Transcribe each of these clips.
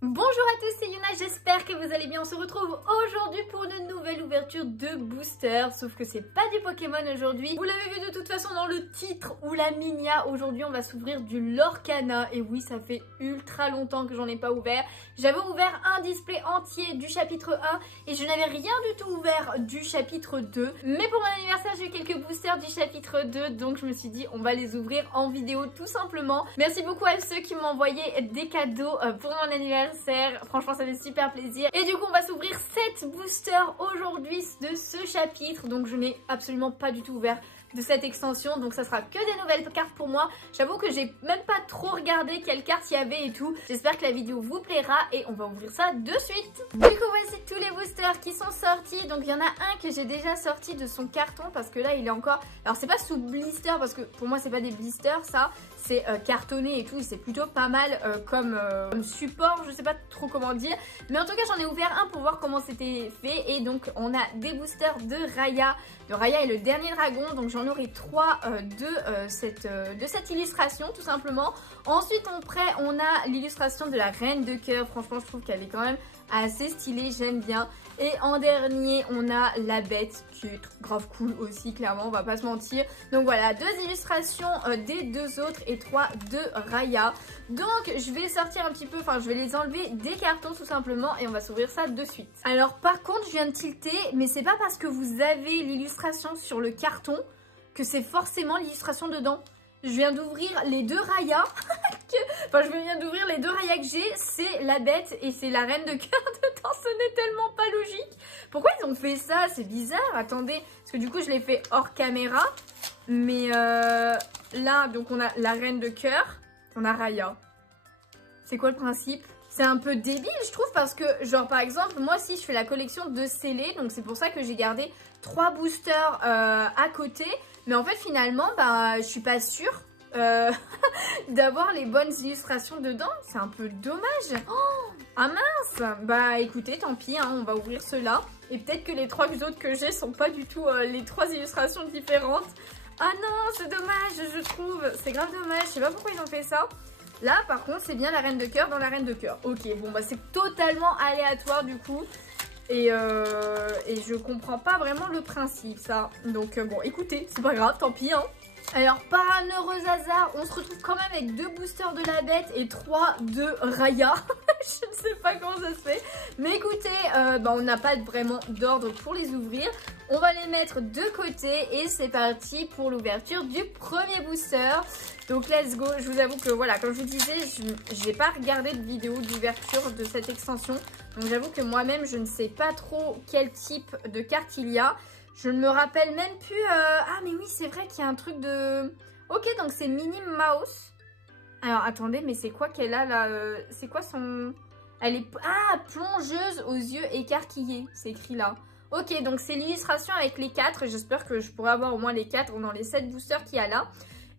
Bonjour à tous, c'est Yuna, j'espère que vous allez bien. On se retrouve aujourd'hui pour une nouvelle ouverture de booster, sauf que c'est pas du Pokémon aujourd'hui. Vous l'avez vu de toute façon dans le titre ou la minia. Aujourd'hui on va s'ouvrir du Lorcana. Et oui, ça fait ultra longtemps que j'en ai pas ouvert. J'avais ouvert un display entier du chapitre 1 et je n'avais rien du tout ouvert du chapitre 2. Mais pour mon anniversaire j'ai eu quelques boosters du chapitre 2, donc je me suis dit on va les ouvrir en vidéo tout simplement. Merci beaucoup à ceux qui m'ont envoyé des cadeaux pour mon anniversaire. Franchement ça fait super plaisir. Et du coup on va s'ouvrir 7 boosters aujourd'hui de ce chapitre. Donc je n'ai absolument pas du tout ouvert de cette extension, donc ça sera que des nouvelles cartes pour moi. J'avoue que j'ai même pas trop regardé quelles cartes il y avait et tout. J'espère que la vidéo vous plaira et on va ouvrir ça de suite. Du coup voici tous les boosters qui sont sortis. Donc il y en a un que j'ai déjà sorti de son carton parce que là il est encore... Alors c'est pas sous blister parce que pour moi c'est pas des blisters ça, c'est cartonné et tout, c'est plutôt pas mal comme support, je sais pas trop comment dire. Mais en tout cas j'en ai ouvert un pour voir comment c'était fait. Et donc on a des boosters de Raya. Le Raya est le dernier dragon, donc j'en aurai 3 de cette illustration tout simplement. Ensuite on a l'illustration de la Reine de Cœur. Franchement je trouve qu'elle est quand même assez stylée, j'aime bien. Et en dernier on a la bête qui est grave cool aussi, clairement on va pas se mentir. Donc voilà, 2 illustrations des 2 autres et 3 de Raya. Donc je vais sortir un petit peu, enfin je vais les enlever des cartons tout simplement et on va s'ouvrir ça de suite. Alors par contre je viens de tilter, mais c'est pas parce que vous avez l'illustration sur le carton que c'est forcément l'illustration dedans. Je viens d'ouvrir les 2 Raya. Enfin, je viens d'ouvrir les 2 Raya que j'ai. C'est la bête et c'est la Reine de Cœur dedans. Ce n'est tellement pas logique. Pourquoi ils ont fait ça? C'est bizarre. Attendez. Parce que du coup, je l'ai fait hors caméra. Mais là, donc on a la Reine de Cœur. On a Raya. C'est quoi le principe? C'est un peu débile, je trouve. Parce que, genre, par exemple, moi, si je fais la collection de scellés. Donc, c'est pour ça que j'ai gardé 3 boosters à côté. Mais en fait, finalement, bah, je suis pas sûre d'avoir les bonnes illustrations dedans. C'est un peu dommage. Oh, ah mince. Bah écoutez, tant pis, hein, on va ouvrir ceux-là. Et peut-être que les 3 autres que j'ai sont pas du tout les 3 illustrations différentes. Ah non, c'est dommage, je trouve. C'est grave dommage, je sais pas pourquoi ils ont fait ça. Là, par contre, c'est bien la Reine de Cœur dans la Reine de Cœur. Ok, bon bah c'est totalement aléatoire du coup. Et je comprends pas vraiment le principe ça. Donc bon écoutez, c'est pas grave, tant pis hein. Alors par un heureux hasard, on se retrouve quand même avec 2 boosters de la bête et 3 de Raya. Je ne sais pas comment ça se fait. Mais écoutez, bah, on n'a pas vraiment d'ordre pour les ouvrir. On va les mettre de côté et c'est parti pour l'ouverture du premier booster. Donc let's go. Je vous avoue que voilà, comme je vous disais, je n'ai pas regardé de vidéo d'ouverture de cette extension. Donc j'avoue que moi-même, je ne sais pas trop quel type de carte il y a. Je ne me rappelle même plus... Ah mais oui, c'est vrai qu'il y a un truc de... Ok, donc c'est Minnie Mouse. Alors attendez, mais c'est quoi qu'elle a là C'est quoi son... Elle est... Ah, plongeuse aux yeux écarquillés, c'est écrit là. Ok, donc c'est l'illustration avec les 4. J'espère que je pourrai avoir au moins les 4 dans les 7 boosters qu'il y a là.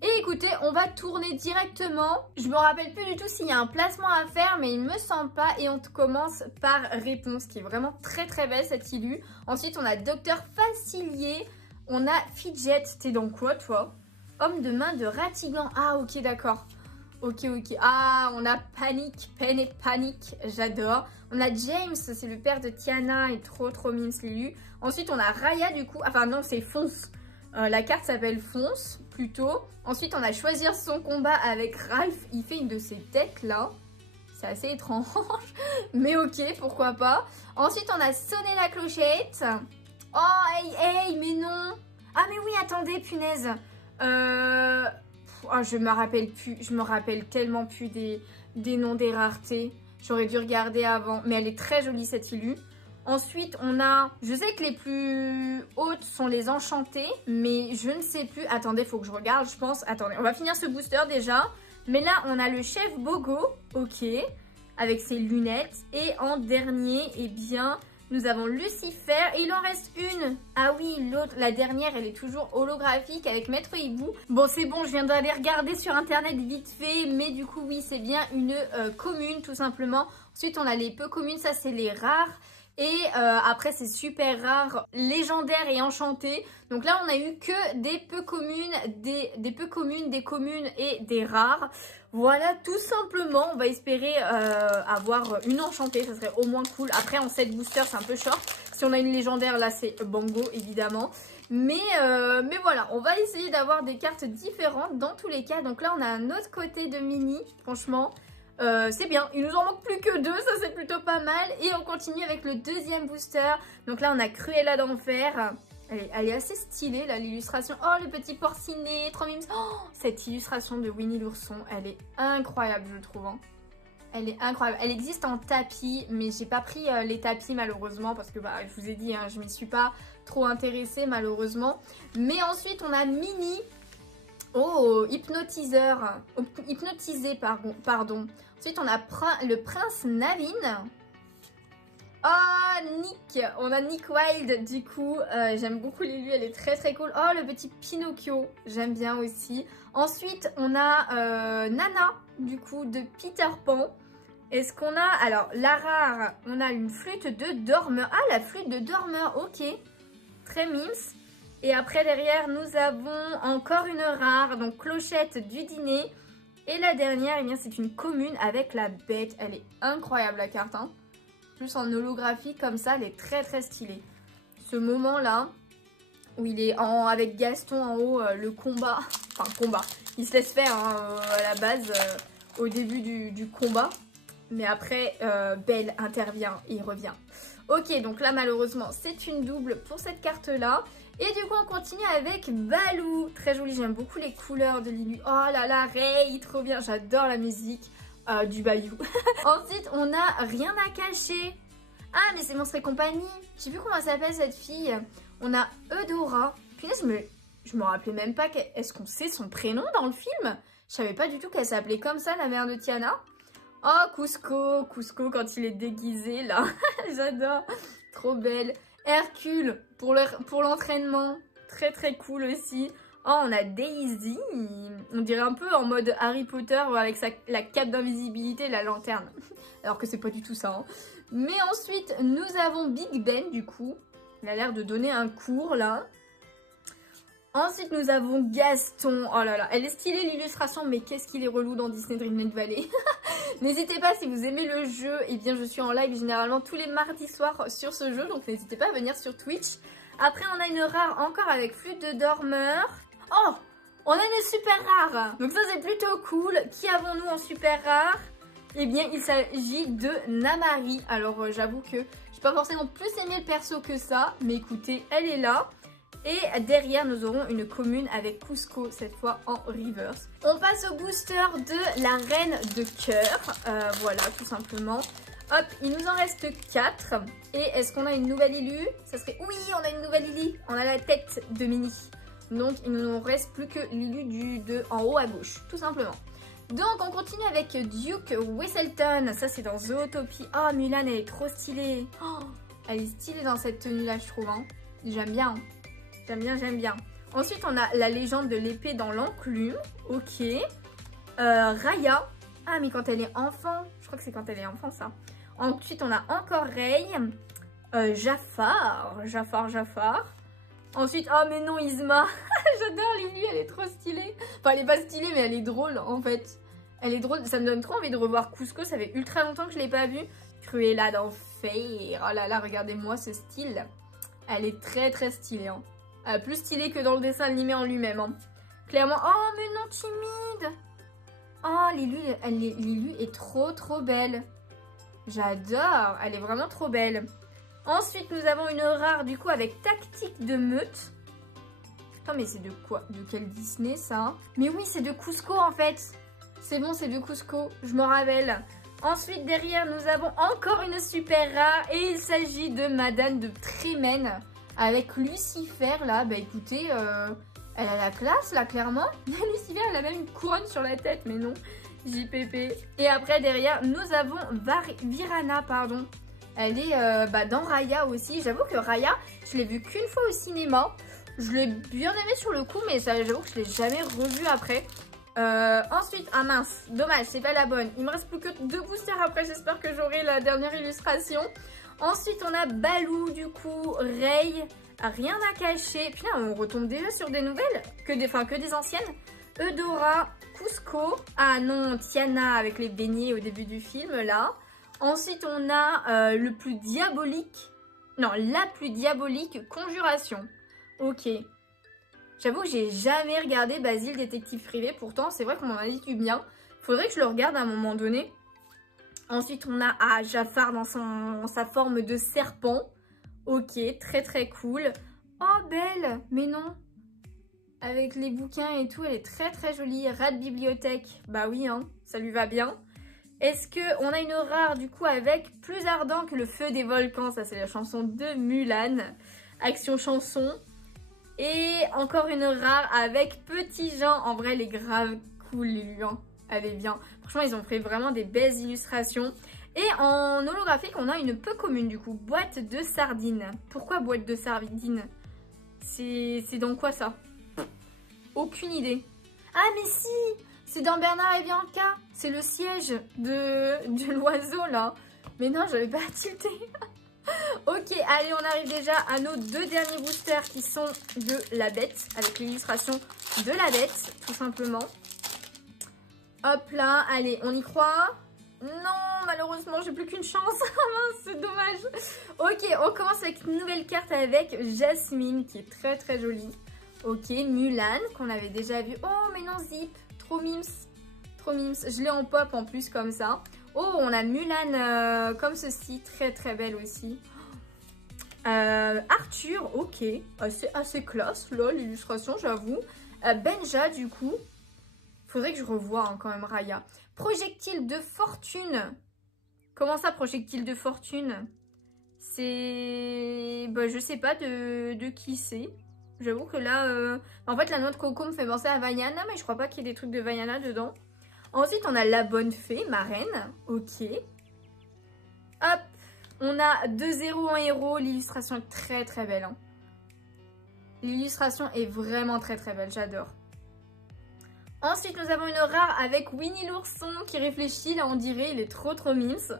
Et écoutez, on va tourner directement. Je me rappelle plus du tout s'il y a un placement à faire, mais il me semble pas. Et on commence par réponse, qui est vraiment très très belle cette illu. Ensuite, on a Docteur Facilier. On a Fidget. T'es dans quoi toi? Homme de main de Ratigan. Ah ok, d'accord. Ok, ok. Ah, on a Panique, Pen et Panique. J'adore. On a James, c'est le père de Tiana et trop mime Lilu. Ensuite, on a Raya du coup. Enfin non, c'est Fonce. La carte s'appelle Fonce, plutôt. Ensuite, on a Choisir son combat avec Ralph. Il fait une de ses têtes, là. C'est assez étrange. Mais ok, pourquoi pas. Ensuite, on a Sonné la clochette. Oh, hey, mais non. Ah, mais oui, attendez, punaise. Oh, je me rappelle plus. Je me rappelle tellement plus des noms des raretés. J'aurais dû regarder avant. Mais elle est très jolie, cette illu. Ensuite, on a... Je sais que les plus hautes sont les enchantées, mais je ne sais plus... Attendez, il faut que je regarde, je pense... Attendez, on va finir ce booster déjà. Mais là, on a le chef Bogo, ok, avec ses lunettes. Et en dernier, eh bien, nous avons Lucifer. Et il en reste une. Ah oui, l'autre, la dernière, elle est toujours holographique avec Maître Hibou. Bon, c'est bon, je viens d'aller regarder sur Internet vite fait. Mais du coup, oui, c'est bien une commune, tout simplement. Ensuite, on a les peu communes, ça, c'est les rares. Et après c'est super rare, légendaire et enchanté. Donc là on a eu que des peu communes, des peu communes, des communes et des rares. Voilà, tout simplement, on va espérer avoir une enchantée, ça serait au moins cool. Après, en 7 boosters, c'est un peu short. Si on a une légendaire, là, c'est bango, évidemment. Mais voilà, on va essayer d'avoir des cartes différentes dans tous les cas. Donc là, on a un autre côté de mini, franchement. C'est bien, il nous en manque plus que 2, ça c'est plutôt pas mal. Et on continue avec le deuxième booster. Donc là, on a Cruella d'Enfer. Elle est assez stylée là, l'illustration. Oh, le petit porcinet, trop mimes. Oh, cette illustration de Winnie l'ourson, elle est incroyable, je trouve. Hein. Elle est incroyable. Elle existe en tapis, mais j'ai pas pris les tapis malheureusement parce que bah, je vous ai dit, hein, je m'y suis pas trop intéressée malheureusement. Mais ensuite, on a Mini. Oh, hypnotiseur. Hypnotisé, pardon. Ensuite, on a le prince Naveen. Oh, Nick. On a Nick Wilde, du coup. J'aime beaucoup Lulu, elle est très très cool. Oh, le petit Pinocchio. J'aime bien aussi. Ensuite, on a Nana, du coup, de Peter Pan. Est-ce qu'on a... Alors, la rare, on a une flûte de dormeur. Ah, la flûte de dormeur, ok. Très mimes. Et après, derrière, nous avons encore une rare, donc Clochette du dîner. Et la dernière, eh bien, c'est une commune avec la bête. Elle est incroyable, la carte, hein. Plus en holographie, comme ça, elle est très très stylée. Ce moment-là, où il est avec Gaston en haut, le combat. Enfin, combat. Il se laisse faire, hein, à la base, au début du combat. Mais après, Belle intervient et il revient. Ok, donc là, malheureusement, c'est une double pour cette carte-là. Et du coup, on continue avec Baloo. Très joli, j'aime beaucoup les couleurs de Lulu. Oh là là, Ray, trop bien. J'adore la musique du Bayou. Ensuite, on a Rien à cacher. Ah, mais c'est Monstres et compagnie. J'ai vu comment s'appelle cette fille. On a Eudora. Punaise, je me rappelais même pas. Est-ce qu'on sait son prénom dans le film? Je savais pas du tout qu'elle s'appelait comme ça, la mère de Tiana. Oh, Cusco. Cusco quand il est déguisé, là. J'adore. Trop belle. Hercule pour l'entraînement. Très très cool aussi. Oh, on a Daisy. On dirait un peu en mode Harry Potter avec la cape d'invisibilité, la lanterne. Alors que c'est pas du tout ça. Hein. Mais ensuite, nous avons Big Ben, du coup. Il a l'air de donner un cours, là. Ensuite, nous avons Gaston. Oh là là, elle est stylée l'illustration, mais qu'est-ce qu'il est relou dans Disney Dreamlight Valley. N'hésitez pas, si vous aimez le jeu, et bien je suis en live généralement tous les mardis soirs sur ce jeu, donc n'hésitez pas à venir sur Twitch. Après, on a une rare encore avec flûte de dormeur. Oh, on a une super rare. Donc ça, c'est plutôt cool. Qui avons-nous en super rare? Eh bien, il s'agit de Namari. Alors, j'avoue que j'ai pas forcément plus aimé le perso que ça, mais écoutez, elle est là. Et derrière, nous aurons une commune avec Cusco, cette fois en reverse. On passe au booster de la reine de cœur. Voilà, tout simplement. Hop, il nous en reste 4. Et est-ce qu'on a une nouvelle Lulu? Ça serait... Oui, on a une nouvelle Lily. On a la tête de Minnie. Donc, il ne nous reste plus que Lulu en haut à gauche, tout simplement. Donc, on continue avec Duke Whistleton. Ça, c'est dans Zootopie. Oh, Mulan, elle est trop stylée. Oh, elle est stylée dans cette tenue-là, je trouve. Hein. J'aime bien. J'aime bien, j'aime bien. Ensuite, on a la légende de l'épée dans l'enclume. Ok. Raya. Ah, mais quand elle est enfant. Je crois que c'est quand elle est enfant, ça. Ensuite, on a encore Rey. Jafar. Jafar. Ensuite, oh, mais non, Yzma. J'adore Lily, elle est trop stylée. Enfin, elle est pas stylée, mais elle est drôle, en fait. Elle est drôle. Ça me donne trop envie de revoir Cusco. Ça fait ultra longtemps que je l'ai pas vue. Cruella d'Enfer. Oh là là, regardez-moi ce style. Elle est très, très stylée, hein. Plus stylée que dans le dessin animé en lui-même. Hein. Clairement. Oh, mais non, timide. Oh, Lily est trop, trop belle. J'adore. Elle est vraiment trop belle. Ensuite, nous avons une rare, du coup, avec tactique de meute. Attends, mais c'est de quoi? De quel Disney, ça? Mais oui, c'est de Cusco, en fait. C'est bon, c'est de Cusco. Je me rappelle. Ensuite, derrière, nous avons encore une super rare. Et il s'agit de Madame de Trémène. Avec Lucifer, là, bah écoutez, elle a la classe, là, clairement. Lucifer, elle a même une couronne sur la tête, mais non, JPP. Et après, derrière, nous avons Virana, pardon. Elle est dans Raya aussi. J'avoue que Raya, je l'ai vue qu'une fois au cinéma. Je l'ai bien aimée sur le coup, mais j'avoue que je l'ai jamais revue après. Ensuite, ah mince, dommage, c'est pas la bonne. Il me reste plus que 2 boosters après, j'espère que j'aurai la dernière illustration. Ensuite, on a Baloo, du coup, Ray, Rien à cacher. Puis là, on retombe déjà sur des nouvelles, que des anciennes. Eudora, Cusco. Ah non, Tiana avec les beignets au début du film, là. Ensuite, on a le plus diabolique. Non, la plus diabolique, Conjuration. Ok. J'avoue que j'ai jamais regardé Basile, détective privé. Pourtant, c'est vrai qu'on m'en a dit du bien. Faudrait que je le regarde à un moment donné. Ensuite, on a Jafar dans sa forme de serpent. Ok, très très cool. Oh, belle. Mais non. Avec les bouquins et tout, elle est très très jolie. Rat de bibliothèque. Bah oui, hein, ça lui va bien. Est-ce qu'on a une rare du coup avec Plus ardent que le feu des volcans? Ça, c'est la chanson de Mulan. Action chanson. Et encore une rare avec Petit Jean. En vrai, elle est grave cool, Lulu. Hein. Elle est bien. Franchement, ils ont fait vraiment des belles illustrations. Et en holographique, on a une peu commune du coup. Boîte de sardines. Pourquoi boîte de sardines? C'est dans quoi ça? Aucune idée. Ah mais si! C'est dans Bernard et Bianca. C'est le siège de l'oiseau là. Mais non, j'avais pas tilté. Ok, allez, on arrive déjà à nos deux derniers boosters qui sont de la bête, avec l'illustration de la bête, tout simplement. Hop là, allez, on y croit? Non, malheureusement, j'ai plus qu'une chance. C'est dommage. Ok, on commence avec une nouvelle carte avec Jasmine, qui est très très jolie. Ok, Mulan, qu'on avait déjà vu. Oh, mais non, Zip, trop mimes. Trop mimes. Je l'ai en pop en plus, comme ça. Oh, on a Mulan comme ceci, très très belle aussi. Arthur, ok, assez classe là l'illustration, j'avoue. Benja du coup, faudrait que je revoie hein, quand même Raya. Projectile de fortune. Comment ça, projectile de fortune? C'est, bah, je sais pas de qui c'est. J'avoue que là, en fait la noix de coco me fait penser à Vaiana, mais je crois pas qu'il y ait des trucs de Vaiana dedans. Ensuite, on a la bonne fée, ma reine. Ok. Hop. On a 2-0 en héros. L'illustration est très très belle. Hein. L'illustration est vraiment très très belle. J'adore. Ensuite, nous avons une rare avec Winnie l'ourson qui réfléchit. Là, on dirait. Il est trop trop mimes.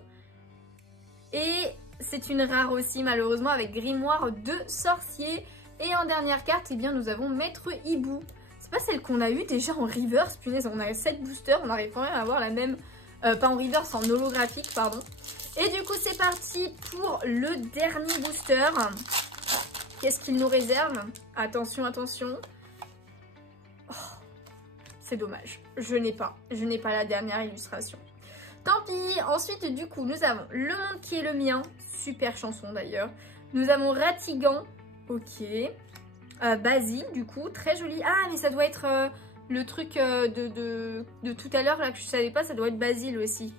Et c'est une rare aussi, malheureusement, avec grimoire de sorcier. Et en dernière carte, eh bien, nous avons Maître Hibou. C'est pas celle qu'on a eue déjà en reverse, punaise, on a 7 boosters, on arrive quand même à avoir la même, pas en reverse, en holographique, pardon. Et du coup, c'est parti pour le dernier booster. Qu'est-ce qu'il nous réserve? Attention, attention. Oh, c'est dommage, je n'ai pas la dernière illustration. Tant pis. Ensuite, du coup, nous avons Le Monde qui est le mien, super chanson d'ailleurs. Nous avons Ratigan, ok. Basile du coup, très joli. Ah mais ça doit être le truc de tout à l'heure là que je savais pas, ça doit être Basile aussi.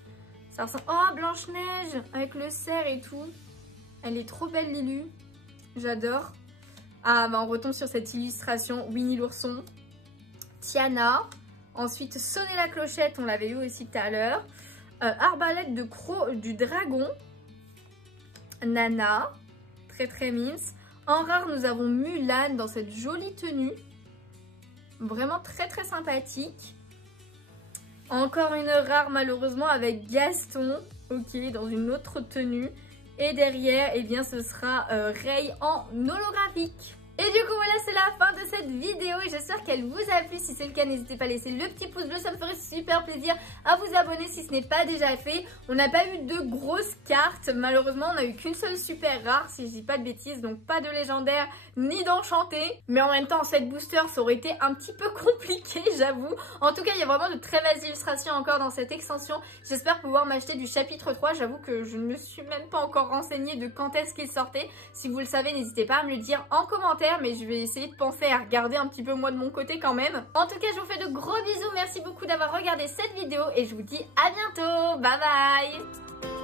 Ça ressemble... Oh Blanche-Neige avec le cerf et tout. Elle est trop belle Lilu. J'adore. Ah bah on retombe sur cette illustration. Winnie l'ourson. Tiana. Ensuite Sonner la clochette, on l'avait eu aussi tout à l'heure. Arbalète de croc du dragon. Nana. Très très mince. En rare, nous avons Mulan dans cette jolie tenue. Vraiment très très sympathique. Encore une rare malheureusement avec Gaston. Ok, dans une autre tenue. Et derrière, eh bien, ce sera Rey en holographique. Et du coup voilà, c'est la fin de cette vidéo et j'espère qu'elle vous a plu. Si c'est le cas, n'hésitez pas à laisser le petit pouce bleu, ça me ferait super plaisir à vous abonner si ce n'est pas déjà fait. On n'a pas eu de grosses cartes, malheureusement on n'a eu qu'une seule super rare si je dis pas de bêtises, donc pas de légendaire ni d'enchanté. Mais en même temps, cette booster ça aurait été un petit peu compliqué, j'avoue. En tout cas, il y a vraiment de très belles illustrations encore dans cette extension. J'espère pouvoir m'acheter du chapitre 3, j'avoue que je ne me suis même pas encore renseignée de quand est-ce qu'il sortait. Si vous le savez, n'hésitez pas à me le dire en commentaire. Mais je vais essayer de penser à regarder un petit peu moi de mon côté quand même. En tout cas, je vous fais de gros bisous. Merci beaucoup d'avoir regardé cette vidéo et je vous dis à bientôt. Bye bye.